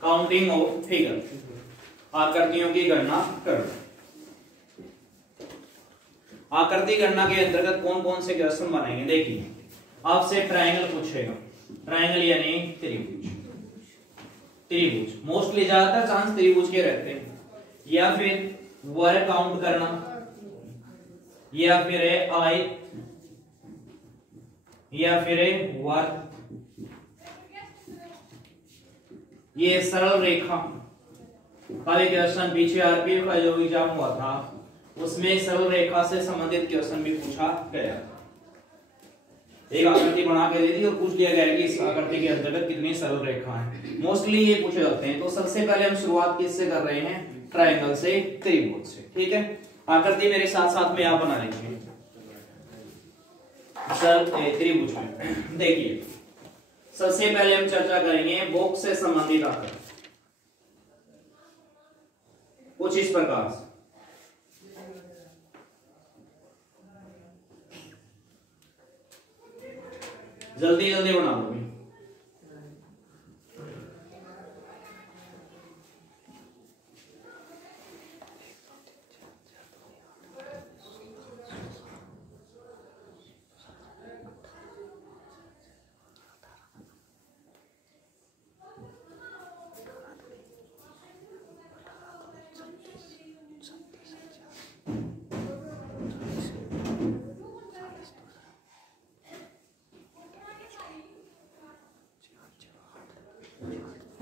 Counting of figure, आकृतियों की गणना करना। आकृति गणना के अंतर्गत कौन कौन से क्वेश्चन बनेंगे देखिए, आपसे ट्रायंगल पूछेगा, ट्रायंगल यानी त्रिभुज, त्रिभुज मोस्टली ज्यादातर चांस त्रिभुज के रहते हैं, या फिर वर्ग काउंट करना, या फिर है आयत, या फिर है वर्ग, ये सरल रेखा का भी क्वेश्चन पीछे आरपीएफ का जो एग्जाम हुआ था उसमें सरल रेखा से संबंधित क्वेश्चन भी पूछा गया। एक आकृति बना के दे दी और पूछ लिया गया कि इस आकृति के अंतर्गत कितनी सरल रेखा है, मोस्टली ये पूछे जाते हैं। तो सबसे पहले हम शुरुआत किससे कर रहे हैं, ट्रायंगल से, त्रिभुज से, ठीक है। आकृति मेरे साथ साथ में आप बना लीजिए सर त्रिभुज में। देखिए सबसे पहले हम चर्चा करेंगे बॉक्स से संबंधित आकृति, कुछ इस प्रकार से। जल्दी जल्दी बना लो।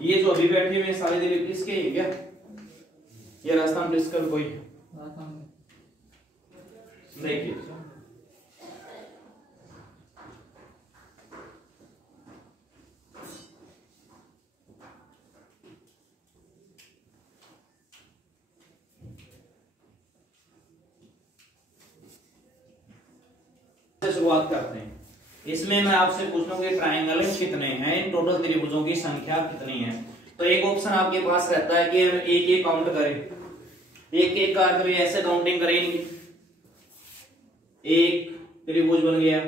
ये जो अभी बैठे हुए सारे दिल किसके हैं क्या, ये राजस्थान पुलिस का कोई देखिए। शुरुआत करते हैं। इसमें मैं आपसे पूछ लूंगा ट्रायंगल कितने हैं, टोटल त्रिभुजों की संख्या कितनी है। तो एक ऑप्शन आपके पास रहता है कि एक एक काउंट करें, एक एक कार करें, ऐसे काउंटिंग करेंगे। एक त्रिभुज बन गया,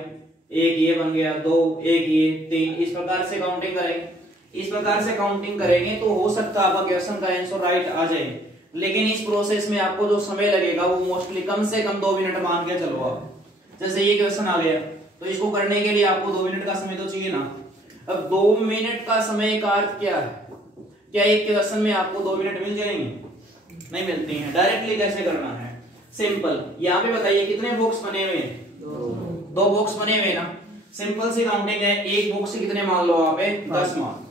एक ये बन गया, दो, एक ये, तीन, इस प्रकार से काउंटिंग करेंगे। इस प्रकार से काउंटिंग करेंगे तो हो सकता है आपका क्वेश्चन का आंसर राइट आ जाए, लेकिन इस प्रोसेस में आपको जो समय लगेगा वो मोस्टली कम से कम 2 मिनट मान के चलो आप। जैसे ये क्वेश्चन आ गया तो इसको करने के लिए आपको 2 मिनट का समय तो चाहिए ना। अब 2 मिनट का समय का अर्थ क्या है, क्या एक क्वेश्चन में आपको 2 मिनट मिल जाएंगे? नहीं मिलती हैं। डायरेक्टली कैसे करना है, सिंपल। यहाँ पे बताइए कितने बॉक्स बने हुए हैं, 2 बॉक्स बने हुए ना। सिंपल सी काउंटिंग है, एक बॉक्स से कितने मान लो आप, 10 मान।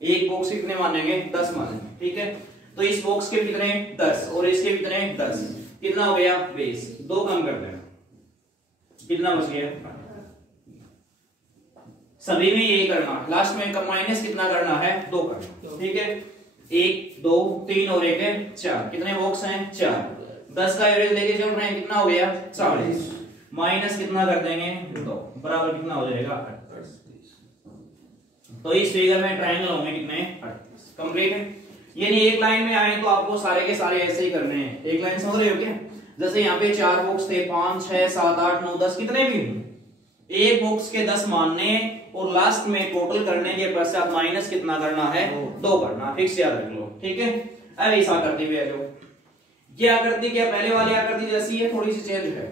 एक बॉक्स से कितने मानेंगे, 10 मानेंगे, ठीक है। तो इस बॉक्स के कितने 10 और इसके कितने 10, कितना हो गया 20। 2 कम कर देना, कितना बच गया। सभी में यही करना, लास्ट में माइनस कितना करना है, 2 करना, ठीक है। 1 2 3 और 1 है 4, कितने बॉक्स हैं 4। 10 का एवरेज लेके चल रहे हैं, कितना हो गया 40, माइनस कितना कर देंगे 2, बराबर कितना हो जाएगा 38। तो इस फिगर में ट्रायंगल होंगे कितने 38, कंप्लीट है। यानी एक लाइन में आए तो आपको सारे के सारे ऐसे ही करने हैं। एक लाइन समझ रहे हो क्या, जैसे यहाँ पे 4 बॉक्स थे, 5 6 7 8 9 10, कितने भी एक बॉक्स के 10 मानने और लास्ट में टोटल करने के पश्चात माइनस कितना करना है 2 करना, फिक्स याद रख लो, ठीक है। अब इस आकृति पे आ जाओ। ये आकृति क्या पहले वाली आकृति जैसी है, थोड़ी सी चेंज है,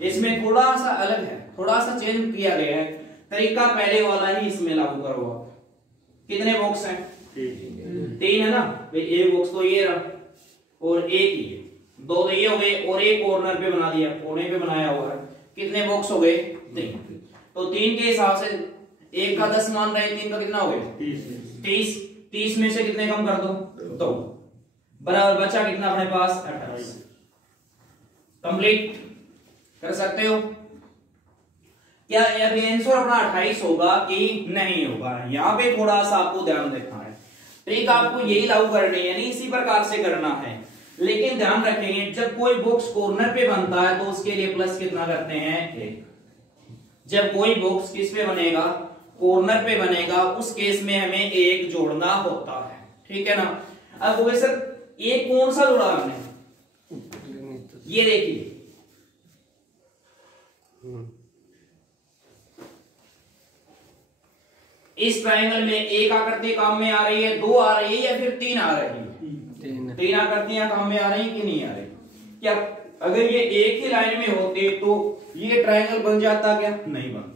इसमें थोड़ा सा अलग है, थोड़ा सा चेंज किया गया है। तरीका पहले वाला ही इसमें लागू करो आप। कितने बॉक्स हैं 3 है ना भाई, एक बॉक्स तो ये रहा और एक ये, 2 तो ये हो गए और एक कॉर्नर पे बना दिया, कोने पे बनाया हुआ है। कितने बॉक्स हो गए 3। तो 3 के हिसाब से 1 का 10 मान रहे, 3 का कितना हो गया 30। 30 में से कितने कम कर दो 2, बराबर बचा कितना अपने पास 28। कंप्लीट कर सकते हो क्या? आंसर अपना 28 होगा कि नहीं होगा, यहाँ पे थोड़ा सा आपको ध्यान रखना है। ट्रिक आपको यही लागू करनी है, नहीं इसी प्रकार से करना है। लेकिन ध्यान रखेंगे जब कोई बॉक्स कॉर्नर पे बनता है तो उसके लिए प्लस कितना करते हैं 1। जब कोई बॉक्स किस पे बनेगा, कॉर्नर पे बनेगा, उस केस में हमें 1 जोड़ना होता है, ठीक है ना। अब वो सर एक कौन सा जोड़ा हमने, ये देखिए इस ट्रायंगल में एक आकृति काम में आ रही है, दो आ रही है या फिर तीन आ रही है? तीन आकृतियां काम में आ रही कि नहीं आ रही? क्या अगर ये एक ही लाइन में होते तो ये ट्रायंगल बन जाता क्या? नहीं बनता।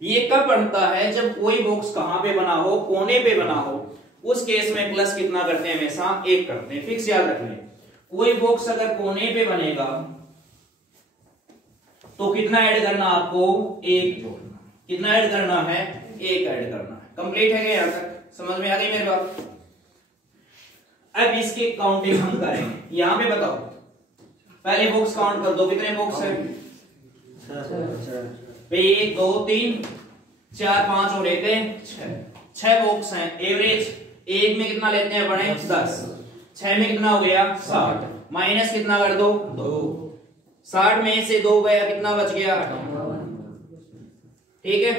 ये कब बनता है? जब कोई बॉक्स कहां पे बना हो, कोने पे बना हो, उस केस में प्लस कितना करते हैं? हमेशा एक करते हैं। फिक्स याद रखिए, कोई बॉक्स अगर कोने पे बनेगा तो कितना ऐड करना आपको? एक जोड़ना। कितना ऐड करना है? एक ऐड करना है। कंप्लीट है क्या? यहां तक समझ में आ गई मेरी बात? अब इसकी काउंटिंग हम करेंगे। यहां पे बताओ, पहले बॉक्स काउंट कर दो, कितने बॉक्स है? 1 2 3 4 5 और 1 6 बॉक्स हैं। एवरेज एक में कितना लेते हैं बड़े? 10। 6 में कितना हो गया? 60। माइनस कितना कर दो? 2। 60 में से 2 गया, कितना बच गया? 58। ठीक है,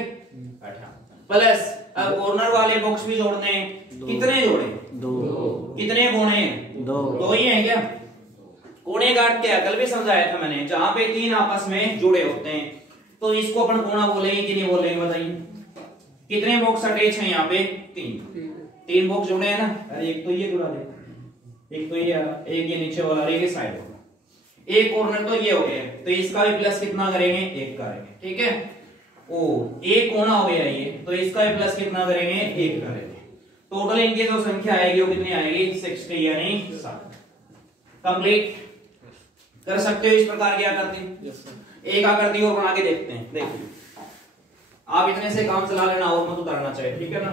58 प्लस अब कॉर्नर वाले बॉक्स भी जोड़ने हैं। कितने जोड़े? 2। कितने कोने हैं? 2 ही हैं क्या? कोने काट के कल भी समझाया था मैंने, जहां पे तीन आपस में जुड़े होते हैं तो इसको अपन कोना बोलेंगे कि नहीं बोलेंगे? बताइए। कितने बॉक्स अटैच हैं यहाँ पे? 3 बॉक्स जुड़े हैं ना? अरे एक तो ये जुड़ा दे, एक तो ये, एक ये नीचे वाला, एक ये साइड वाला, एक कॉर्नर तो ये हो गया, तो इसका भी प्लस कितना करेंगे? 1 करेंगे। ठीक है, ओ एक कोना हो गया ये, तो इसका भी प्लस कितना करेंगे? 1 करेंगे। टोटल इनकी जो संख्या आएगी वो कितनी आएगी? 60 यानी 60। कंप्लीट कर सकते हो इस प्रकार की आकृति। एक आकृति और बना के देखते हैं। देखिए, आप इतने से काम चला लेना और मत उतारना चाहिए, ठीक है ना?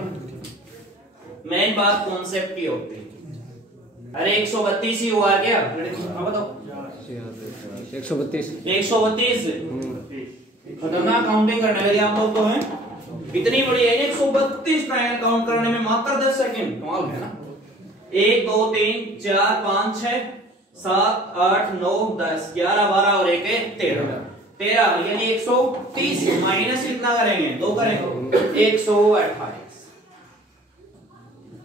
मेन बात कॉन्सेप्ट की होती है। अरे 132 ही हुआ क्या? बताओ। 132 खतरनाक काउंटिंग करने लगे आप लोग तो हैं। इतनी बड़ी है 132 ट्रायंगल काउंट करने में मात्र 10 सेकंड। कमाल है ना? 1 2 3 4 5 6 7 8 9 10 11 12 और 1 13 यानी 130 माइनस कितना करेंगे? 2 करेंगे, 128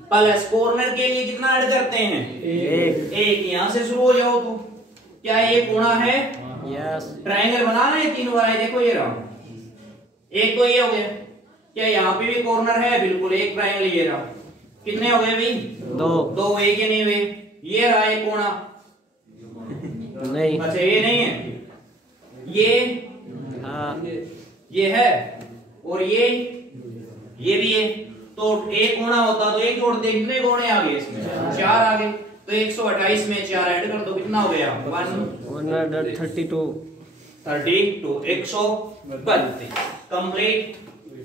प्लस कॉर्नर के लिए कितना ऐड करते हैं? एक। यहां से शुरू हो जाओ तो क्या ये कोना है? यस। ट्रायंगल बनाना है, 3 बार है, देखो ये रहा, एक तो ये हो गया। क्या यहाँ पे भी कॉर्नर है? बिल्कुल, एक ट्रायंगल ये रहा। कितने हो गए भाई? 2 एक ही नहीं हुए। ये रहा एक कोना नहीं, अच्छा ये नहीं है, ये हाँ, ये है और ये भी है। तो एक कोना होता तो एक जोड़ते, कितने कोने आ गए इसमें? 4 आ गए। तो 128 में 4 ऐड कर दो, कितना हो गया? 132 132 कंप्लीट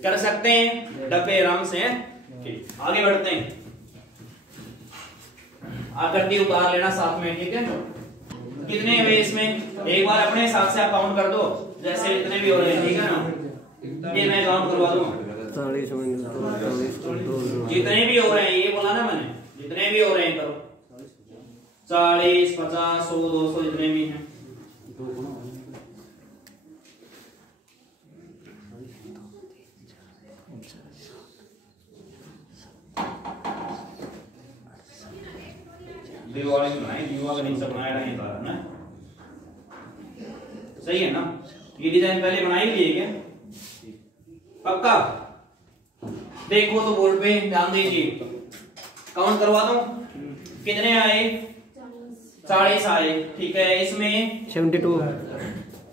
कर सकते हैं। डब्बे आराम से हैं। आगे बढ़ते हैं, आकृति उतार लेना साथ में, ठीक है? कितने हुए इसमें? एक बार अपने हिसाब से आप काउंट कर दो, जैसे इतने भी हो रहे हैं, ठीक है ना? ये मैं काउंट करवा दूंगा। जितने भी हो रहे हैं, ये बोला ना मैंने, जितने भी हो रहे हैं करो। 40 50 100 200 जितने भी हैं। दीवार बनाए, दीवार का नहीं सब बनाया नहीं था ना? सही है ना? ये डिजाइन पहले बना ही लिए क्या? पक्का? देखो तो बोर्ड पे ध्यान दीजिए, काउंट करवा दूं। कितने आए? 40 आए, ठीक है। इसमें 72,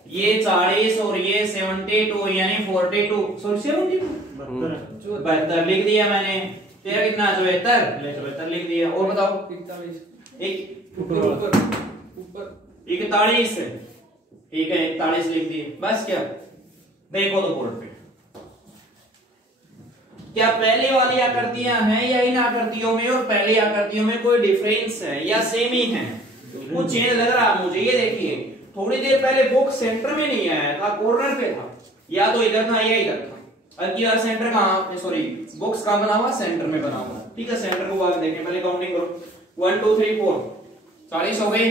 ये 40 और ये 72 यानी 42, सॉरी 72 72 लिख दिया मैंने। तेरा कितना? 74 लिख दिया। और बताओ 41, ठीक है 41 लिख दिए। बस क्या? देखो तो बोर्ड पे, क्या पहले वाली आकृतियां हैं या इन आकृतियों में और पहली आकृतियों में कोई डिफरेंस है या सेम ही है? कुछ चेंज लग रहा है मुझे। ये देखिए, थोड़ी देर पहले बॉक्स सेंटर में नहीं आया था, कॉर्नर पे था, या तो इधर था या इधर था। अब यार सेंटर कहां? सॉरी, बॉक्स कहां बना हुआ? सेंटर में बना हुआ, ठीक है। सेंटर को आगे देखें, पहले काउंटिंग करो। 1 2 3 4 40 हो गए।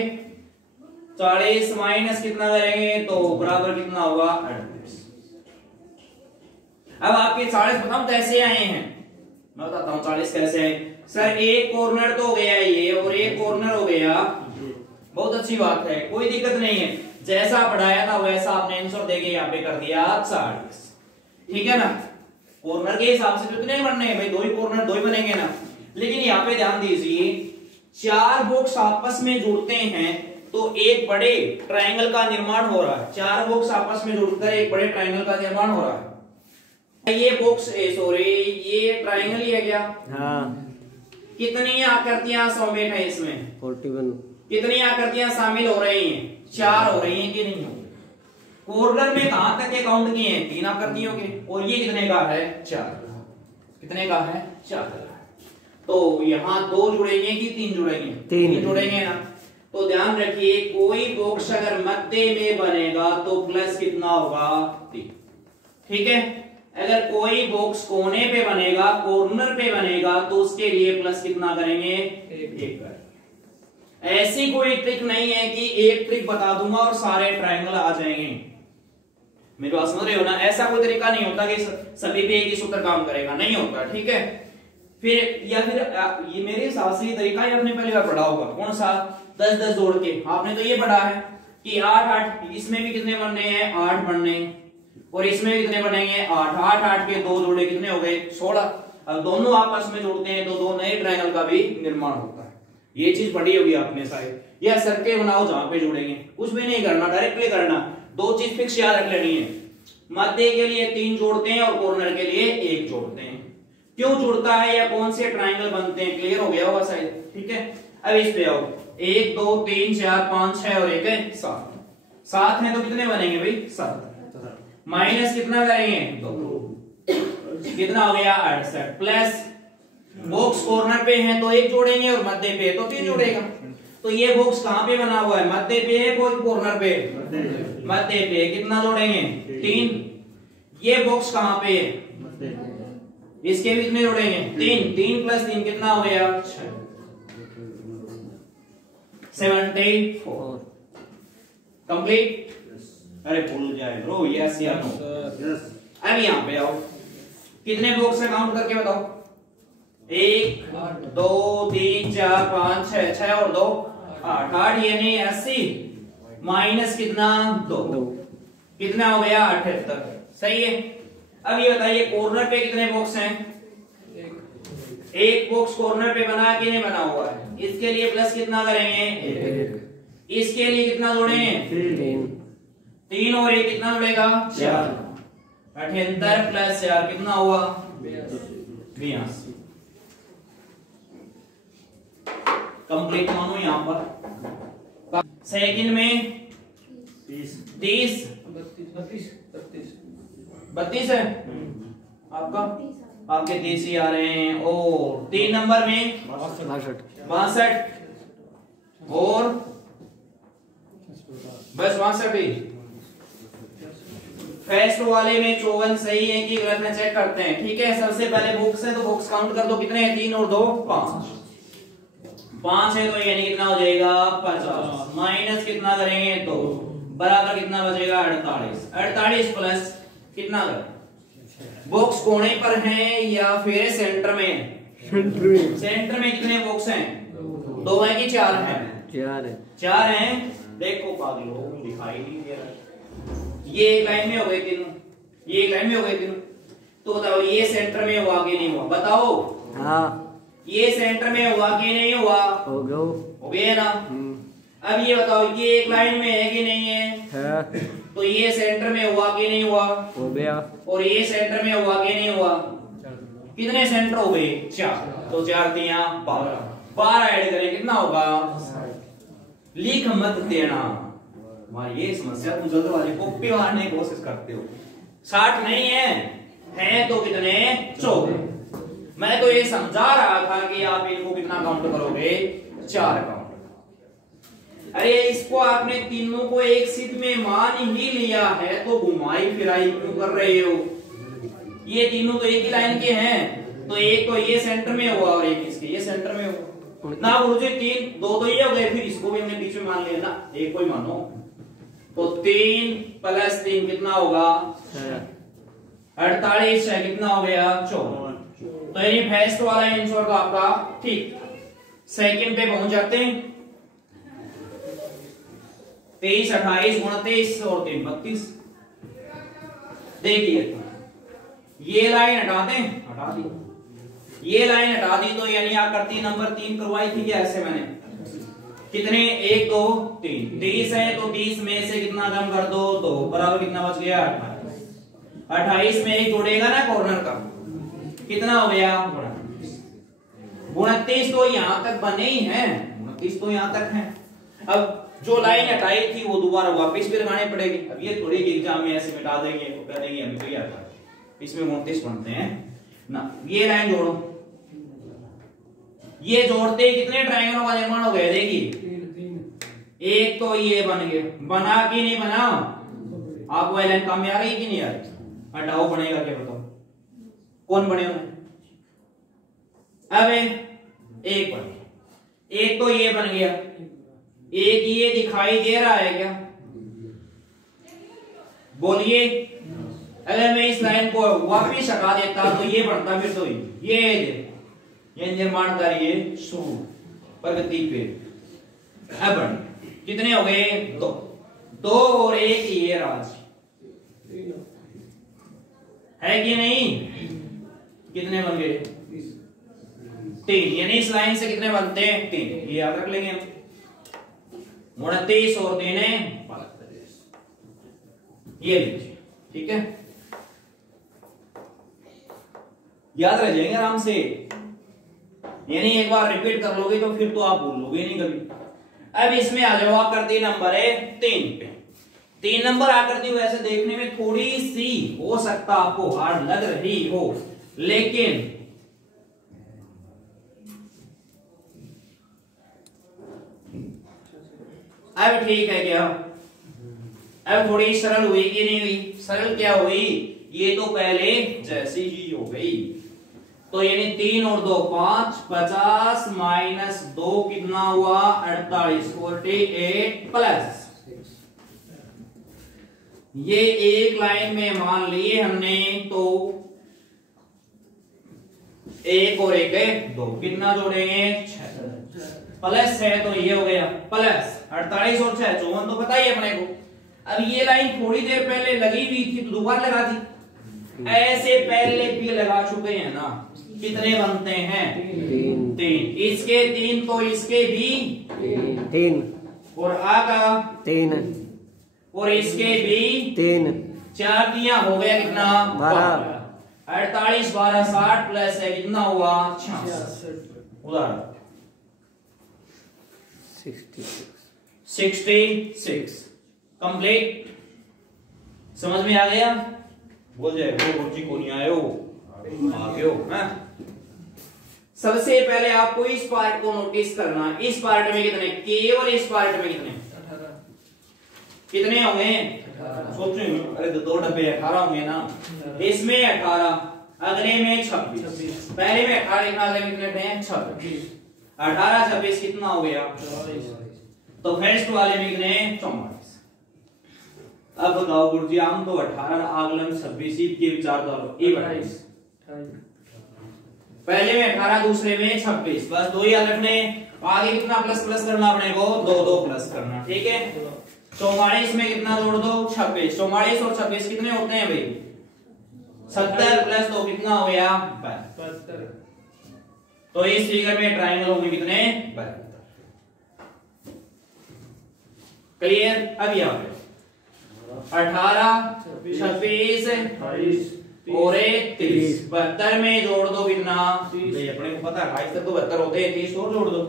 40 माइनस कितना करेंगे तो बराबर कितना होगा? 38। अब आपके 40 बताओ कैसे आए हैं? मैं बताता हूं 40 कैसे आए। सर एक कॉर्नर तो हो गया ये और एक कॉर्नर हो गया, बहुत अच्छी बात है, कोई दिक्कत नहीं है। जैसा पढ़ाया था वैसा आपने आंसर देके यहाँ पे कर दिया 40, ठीक है ना? कॉर्नर के हिसाब से तो इतने ही बनने हैं भाई, दो ही कॉर्नर दो ही बनेंगे ना। लेकिन यहाँ पे ध्यान दीजिए, चार बॉक्स आपस में जुड़ते हैं तो एक बड़े ट्रायंगल का निर्माण हो रहा है। चार बॉक्स आपस में जुड़कर एक बड़े ट्रायंगल का निर्माण हो रहा है। ये बॉक्स सॉरी ये ट्रायंगल ही है क्या? हाँ। कितनी आकृतियां समेत है इसमें? 41। कितनी आकृतियां शामिल हो रही हैं? चार हो रही हैं कि नहीं हो? कॉर्नर में कहां तक के काउंट किए हैं? 3 आकृतियों के। और ये कितने का है? 4। कितने का है? 4। तो यहाँ 2 जुड़ेंगे कि 3 जुड़ेंगे? 3 जुड़ेंगे ना। तो ध्यान रखिए, कोई बॉक्स अगर मध्य में बनेगा तो प्लस कितना होगा? 3। ठीक है। अगर कोई बॉक्स कोने पे बनेगा, कॉर्नर पे बनेगा, तो उसके लिए प्लस कितना करेंगे? 1 करेंगे। ऐसी कोई ट्रिक नहीं है कि एक ट्रिक बता दूंगा और सारे ट्रायंगल आ जाएंगे। मेरी बात समझ रहे हो ना? ऐसा कोई तरीका नहीं होता कि सभी पे एक ही सूत्र काम करेगा, नहीं होता। ठीक है। फिर या फिर ये मेरे हिसाब से ये तरीका ही आपने पहली बार पढ़ा होगा। कौन सा? 10-10 जोड़ के। आपने तो ये पढ़ा है कि 8-8, इसमें भी कितने बनने हैं? 8 बनने, और इसमें भी कितने बनेंगे? 8। 8-8 के 2 जोड़े कितने हो गए? 16। अब दोनों आपस में जोड़ते हैं तो 2 नए ट्रायंगल का भी निर्माण होता है। ये चीज पढ़ी होगी आपने शायद। या सर्कल बनाओ जहां पे जोड़ेंगे, कुछ भी नहीं करना, डायरेक्टली करना। 2 चीज फिक्स याद रख लेनी है, मध्य के लिए 3 जोड़ते हैं और कॉर्नर के लिए 1 जोड़ते हैं। क्यों जुड़ता है या कौन से ट्रायंगल बनते हैं, क्लियर हो गया होगा शायद। ठीक है। अब इस पे आओ, 1 2 3 4 5 6 और 1 है 7। 7 है तो कितने बनेंगे भाई? 7। माइनस कितना करेंगे? 2। कितना हो गया? 68। प्लस बॉक्स कॉर्नर पे है तो 1 जोड़ेंगे और मध्य पे है तो 3 जोड़ेगा। तो ये बॉक्स कहां पे बना हुआ है? मध्य पे है, कोई कॉर्नर पे? मध्य पे। कितना जोड़ेंगे? 3। ये बॉक्स कहां पे है? इसके भी कितने जोड़ेंगे? 3। 3 प्लस 3 कितना हो गया? 74। कंप्लीट? अरे भूल जाए ब्रो, यस या नो? अब यहां पे आओ, कितने बॉक्स है काउंट करके बताओ? 1 2 3 4 5 6। 6 और 2 8। 8 यानी 80 माइनस कितना? 2। कितना हो गया? 78। सही है। अब ये बताइए, कॉर्नर पे कितने बॉक्स हैं? एक बॉक्स कॉर्नर पे बना कि नहीं बना हुआ है? इसके लिए प्लस कितना करेंगे? 1। इसके लिए कितना जोड़ेंगे? 3 और 1 कितना जुड़ेगा? 4। 78 प्लस 4 कितना हुआ? 82। कंप्लीट मानो यहां पर। सेकंड में 30 32 है आपका, आपके 30 ही आ रहे हैं। और 3 नंबर में 62 और बस 62 ही। फर्स्ट वाले में 54 सही है कि गलत है चेक करते हैं। ठीक है। सबसे पहले बॉक्स है तो बॉक्स काउंट कर दो, कितने हैं? 3 और 2 5। 5 है तो यानी कितना हो जाएगा? 50। माइनस कितना करेंगे? 2 बराबर कितना बचेगा? 48। 48 प्लस कितना करें? बॉक्स कोने पर है या फिर सेंटर में? सेंटर में कितने बॉक्स हैं? 2 है कि 4 हैं? 4 हैं। देखो पागलों, दिखाई नहीं दे रहा। ये एक लाइन में हो गए तीनों, ये एक लाइन में हो गए तीनों। तो बताओ ये सेंटर में हुआ कि नहीं हुआ? बताओ। हाँ। ये सेंटर में हुआ कि नहीं हुआ? हो गया ना। अब ये बताओ, ये एक लाइन में है कि नहीं है? तो ये सेंटर में हुआ कि नहीं हुआ? हो गया। और ये सेंटर में हुआ कि नहीं हुआ? कितने सेंटर हो गए? 4। तो 4 दिया 12। 12 ऐड करें कितना होगा? लिख मत देना। ये समस्या तुम जल्दबाजी कॉपी मारने की कोशिश करते हो। 60 नहीं है तो कितने? 14। मैं तो ये समझा रहा था कि आप इनको कितना काउंट करोगे? 4 काउंट। अरे इसको आपने तीनों को एक सीध में मान ही लिया है तो घुमाई फिराई क्यों कर रहे हो? ये तीनों तो एक ही लाइन के हैं, तो एक तो ये सेंटर में हुआ और एक इसके ये सेंटर में हुआ ना। गुरुजी 3 2 तो ये हो गए, फिर इसको भी हमने बीच में मान लिया ना, एक को ही मानो। तो 3 प्लस 3 कितना होगा? 48 है, कितना हो गया? 14। तो यानी फर्स्ट वाला आंसर का आपका ठीक। सेकंड पे पहुंच जाते हैं। 23 28 29 और 3 32। देखिए ये लाइन हटा दें, हटा दी, ये लाइन हटा दी तो यानी आकृति नंबर 3 करवाई थी क्या ऐसे मैंने, कितने 1 2 3 30 है तो 30 में से कितना कम कर दो, तो बराबर कितना बच गया 28 में एक जोड़ेगा ना कॉर्नर का, कितना हो गया 29, तो यहां तक बने ही हैं, 29 तो यहां तक है। अब जो लाइन हटाई थी वो दोबारा वापस भी लगानी पड़ेगी। अब ये थोड़ी एग्जाम में ऐसे मिटा देंगे तो कह देंगे अभी तो ये आता है, इसमें 29 बनते हैं ना। ये लाइन जोड़ो, ये जोड़ते ही कितने ट्रायंगलों का निर्माण हो गया देखिए, एक तो ये बन गया, बना कि नहीं बना, आपको ये लाइन काम में आ रही कि नहीं आ रही, हटाओ बनेगा क्या बताओ, कौन बने होंगे, अब एक बन गया, एक तो ये बन गया, एक ये दिखाई दे रहा है क्या, बोलिए। अगर मैं इस लाइन को वापिस हटा देता तो ये बनता, फिर तो ये निर्माण कार्य शुरू प्रगति पे। अब कितने हो गए, दो और एक ये राज है कि नहीं, कितने बन गए 3, यानी इस लाइन से कितने बनते हैं 3, ये याद रख लेंगे हम, 29 और 3 ये लीजिए, ठीक है, याद रह जाएंगे आराम से, यानी एक बार रिपीट कर लोगे तो फिर तो आप भूल लोगे नहीं कभी। अब इसमें आ जाओ, आकृति नंबर है 3 पे। 3 नंबर आकृति वैसे देखने में थोड़ी सी हो सकता आपको हार्ड लग रही हो, लेकिन अब ठीक है क्या, अब थोड़ी सरल हुई कि नहीं हुई, सरल क्या हुई, ये तो पहले जैसी चीज हो गई, तो यानी 3 और 2 5, 50 माइनस 2 कितना हुआ 48, 48 प्लस, ये एक लाइन में मान लिए हमने, तो 1 और 1 है 2, कितना जोड़ेंगे 6, प्लस है तो ये हो गया प्लस 48 और 6 54, तो पता ही है अपने को। अब ये लाइन थोड़ी देर पहले लगी हुई थी तो दोबारा लगा दी, ऐसे पहले भी लगा चुके हैं ना, कितने बनते हैं 3, इसके 3 तो इसके भी 3 और आगा 3 और इसके भी 3, 4 दिया हो गया कितना 12, 48 12 60 प्लस है कितना हुआ 66, उदाहरण 66 कंप्लीट, समझ में आ गया, बोल जाए वो जी को नहीं आए हो आ गए हो, सबसे पहले आपको इस पार्ट को नोटिस करना, इस पार्ट में कितने, केवल इस पार्ट में कितने होंगे, सोच रहे हो अरे तो 2 डब्बे 18 होंगे ना, इसमें 18, अगले में 26, पहले में 18 लिखना, अगले में कितने हैं 26, 18 26 कितना हो गया, तो फर्स्ट वाले में कितने 44। अब बताओ गुरुजी, आम तो 18 आगलन 26 के विचार डालो, ये 22, पहले में 18 दूसरे में 26, बस 2 याद रखने, आगे कितना प्लस प्लस करना अपने को 2 2 प्लस करना, ठीक है। 44 में कितना जोड़ दो 26, 44 और 26 कितने होते हैं भाई 70 प्लस 2 कितना हो गया 72, तो इस फिगर में ट्रायंगल होंगे कितने 72, क्लियर। अब यहाँ पे 18 26 और 30, 72 में जोड़ दो कितना, अपने को पता है 28 तक तो 72 होते हैं, 30 और जोड़ दो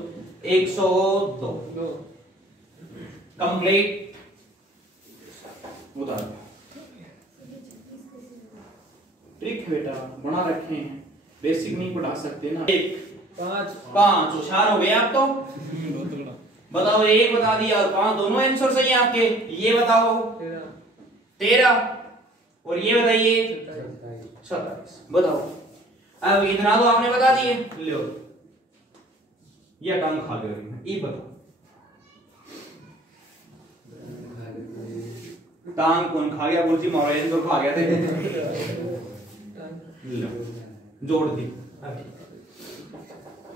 102, कंप्लीट। उदाहरण ट्रिक बेटा बना रखे हैं, बेसिक नहीं पढ़ा सकते ना। 5 होशियार हो गए आप तो, बताओ 1 बता दिया और 5 दोनों आंसर सही है आपके, ये बताओ 13 और ये बताइए 27, बताओ। अब इतना तो आपने बता दिए, लो ये टांग खा गए, ये बताओ टांग कौन खा गया, गुरुजी महाराज तो खा गया थे, लो जोड़ दी,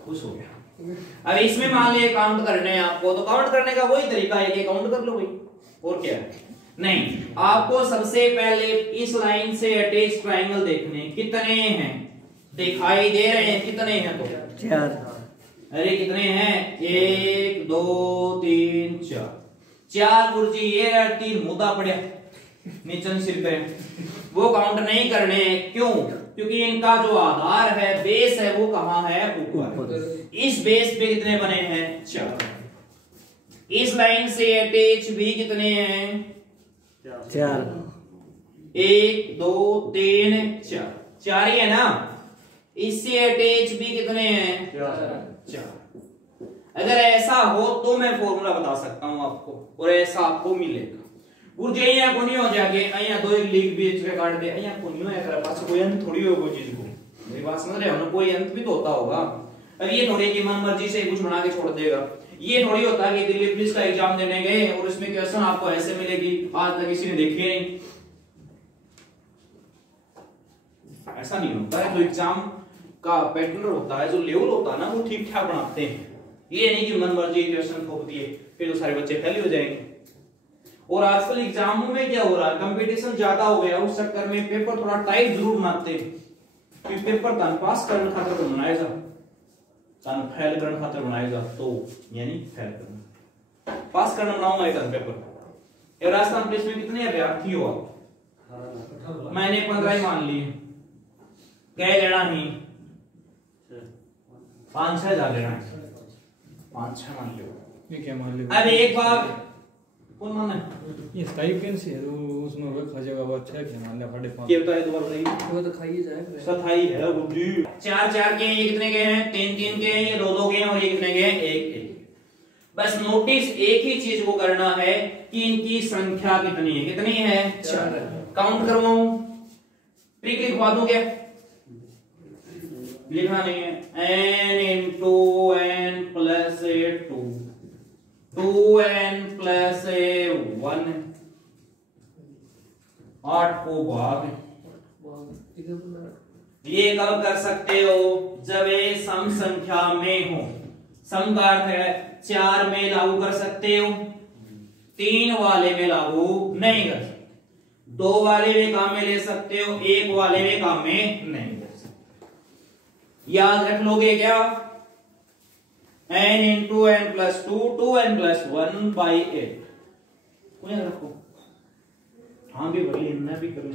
खुश हो गया। अब इसमें मान लिया काउंट करने हैं आपको, तो काउंट करने का वही तरीका है कि काउंट कर लो भाई, और क्या है नहीं, आपको सबसे पहले इस लाइन से अटैच ट्रायंगल देखने कितने हैं, दिखाई दे रहे हैं कितने हैं तो 4। अरे कितने हैं, 1 2 3 4 गुरुजी ये 3 मुद्दा पड़ा नीचे सिर पे, वो काउंट नहीं करने। क्यों? क्योंकि इनका जो आधार है, बेस है, वो कहां है, ऊपर। इस बेस पे कितने बने हैं, 4। इस लाइन से अटैच भी कितने हैं, 4। 1 2 3 4 ही है ना। इससे अटैच भी कितने हैं, 4। अगर ऐसा हो तो मैं फॉर्मूला बता सकता हूं आपको, और ऐसा आपको मिलेगा। गुरुजी यहाँ को नहीं हो जाके यहाँ 2 लीग बीच के काट दे, यहाँ को नहीं हो कर पास कोई अंत थोड़ी हो कोई चीज को, मेरी बात समझ रहे हो ना, कोई अंत भी तो होता होगा। अब ये थोड़ी की मन मर्जी से कुछ बना के छोड़ देगा, ये थोड़ी होता कि दिल्ली पुलिस का एग्जाम देने गए और उसमें क्वेश्चन आपको ऐसे मिलेगी, आज तक किसी ने देखी नहीं। ऐसा नहीं होता है, जो एग्जाम का पैटर्न होता है, जो लेवल होता है ना, वो ठीक ठाक बनाते हैं। ये नहीं कि मन मर्जी क्वेश्चन ठोक दिए फिर तो सारे बच्चे फेल हो जाएंगे। और आजकल एग्जामों में क्या हो रहा है, कंपटीशन ज्यादा हो गया, उस चक्कर में पेपर थोड़ा टाइट जरूर बनाते हैं कि पेपर तन पास करने खातिर तो बनाएगा, तन फेल करने खातिर बनाएगा, तो यानी फेल करना, पास करना बनाऊंगा एक पेपर। ये राजस्थान पुलिस में कितने अभ्यर्थी हो आप, मैंने 15 ही मान लिए, क्या लेना ही 5-6 हजार लेना है, 5-6 मान लो, ये क्या मान लो। अब एक बार कौन माना है, ये स्काई पेन से है, उसमें वो खा जाएगा, वो अच्छा है क्या मान लिया 5.5 ये बता है दोबारा नहीं, वो तो खाई जाएगा, सताई है वो जी। 4-4 के ये कितने के हैं, 3-3 के हैं, ये 2-2 के हैं, और ये कितने के हैं, 1-1। बस नोटिस एक ही चीज को करना है कि इनकी संख्या कितनी है, कितनी है, 4। काउंट करवाऊं, ट्रिक लिखवा दूं क्या, लिखना नहीं है, n into n plus a 2, 2n plus a 1, 8 को भाग। ये कब कर सकते हो, जब ये सम संख्या में हो। सम का अर्थ है 4 में लागू कर सकते हो, 3 वाले में लागू नहीं कर सकते, 2 वाले में काम में ले सकते हो, 1 वाले में काम में नहीं कर सकते। याद रख लोगे क्या, n into n plus 2, 2n plus 1 by 8, याद रखो। हाँ भी भले इतना भी करूँ,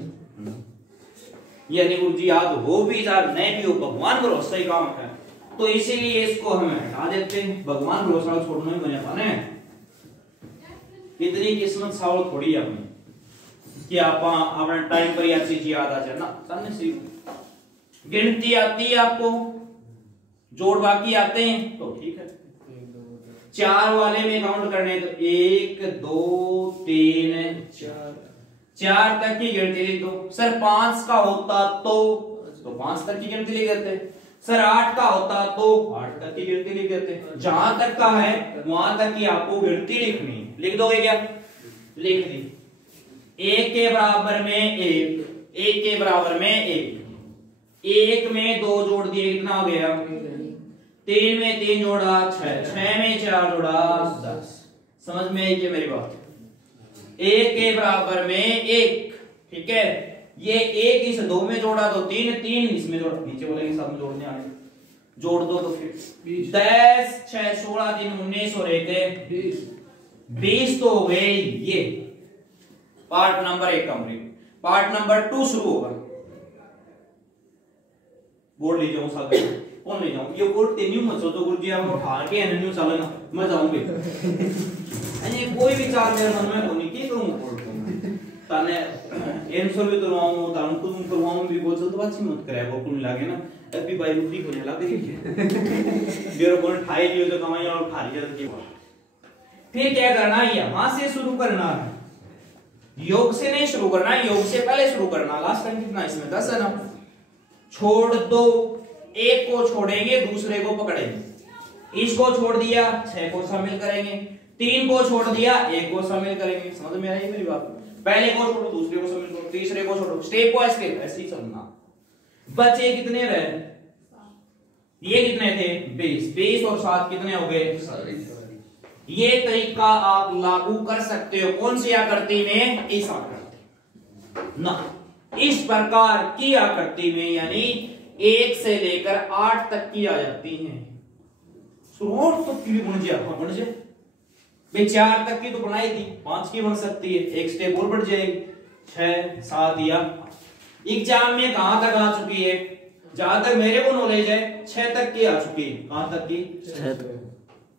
यानी गुरुजी याद हो भी यार नहीं भी हो, भगवान भरोसा ही काम है, तो इसीलिए इसको हम हटा देते हैं। भगवान भरोसा छोड़ना ही बने पाने, इतनी किस्मत सावल थोड़ी है अपनी कि आप अपने टाइम पर यह चीज याद आ जाए ना, सामने से गिनती आती है आपको, जोड़ बाकी आते हैं तो ठीक है। 4 वाले में काउंट करने तो 1 2 3 4 तक की गिनती लिख दो। सर 5 का होता तो 5 तक की गिनती लिख देते। सर 8 का होता तो 8 तक की गिनती लिख देते। जहां तक का है वहां तक की आपको गिनती लिखनी है, लिख दोगे क्या, लिख दी। 1 के बराबर में 1, 1 के बराबर में 1, 1 में 2 जोड़ दिए कितना हो गया, 3 में 3 जोड़ा 6, 6 में 4 जोड़ा 10। समझ में आई क्या मेरी बात, 1 के बराबर में 1, ठीक है। ये 1 इस 2 में जोड़ा तो 3, 3 इसमें जोड़ा, नीचे बोलेंगे सब में जोड़ने आने, जोड़ दो तो फिर 10 6 16 3 19 और 1 20 तो हो गए। ये part number 1 complete. Part number 2 शुरू होगा। बोर्ड ले जाऊं साथ में, कौन ले जाऊं, ये बोर्ड तेन्यू मत सोचो गुरुजी आप उठा के एनन्यू चलेगा मैं जाऊंगी, यानी कोई विचार मेरे मन में होनी की करूं बोर्ड को ताने आंसर भी करवाऊं तान को तुम करवाऊं भी बोल तो बात ही मत करे, वो कुल लागे ना अभी बाई रुपी को नहीं लागे मेरे को ठाई लियो तो कमाई और खा लिया तो फिर क्या करना है, यहां से शुरू करना है, योग से नहीं शुरू करना है, योग से पहले शुरू करना। लास्ट टाइम कितना इसमें 10 है ना, छोड़ दो, एक को छोड़ेंगे दूसरे को पकड़ेंगे, इसको छोड़ दिया 6 को शामिल करेंगे, 3 को छोड़ दिया 1 को शामिल करेंगे। समझ में आई मेरी बात, पहले को छोड़ो दूसरे को शामिल करो, तीसरे को छोड़ो, स्टेप बाय स्टेप ऐसे ही चलना। बचे कितने रहे, ये कितने थे 20, 20 और 7 कितने हो गए, ये तरीका आप लागू कर सकते हो कौन सी आकृति में, इस आकृति ना, इस प्रकार की आकृति में, यानी 1 से लेकर 8 तक की आ जाती हैं। और तक की भी बन जाए, हाँ बन जाए भाई, 4 तक की तो बनाई थी, 5 की बन सकती है, एक स्टेप और बढ़ जाएगी, 6 7 या एग्जाम में कहां तक आ चुकी है, जहां तक मेरे को नॉलेज है 6 तक की आ चुकी है। कहां तक की, 6 तक।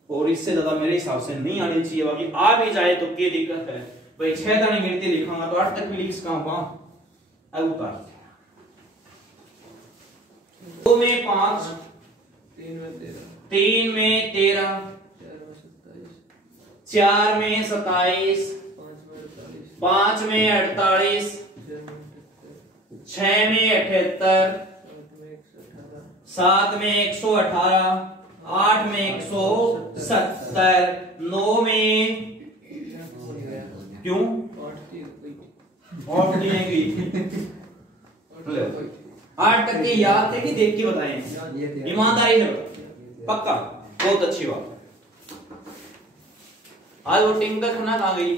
और इससे ज्यादा मेरे हिसाब से नहीं आनी चाहिए, बाकी आ भी जाए तो क्या दिक्कत है भाई, 6 तक नहीं गिनती लिखाऊंगा तो 8 तक भी लिख सकूंगा। अब उतार 2 में 5, 3 में 13, 4 में 27, 5 में 48, 6 में 78, 7 में 118, 8 में 170, 9 में क्यों 8 की 8 तक की याद थे कि देख के बताएं, ईमानदारी है पक्का, बहुत अच्छी बात। आज वो टिंग तक ना कहाँ गई।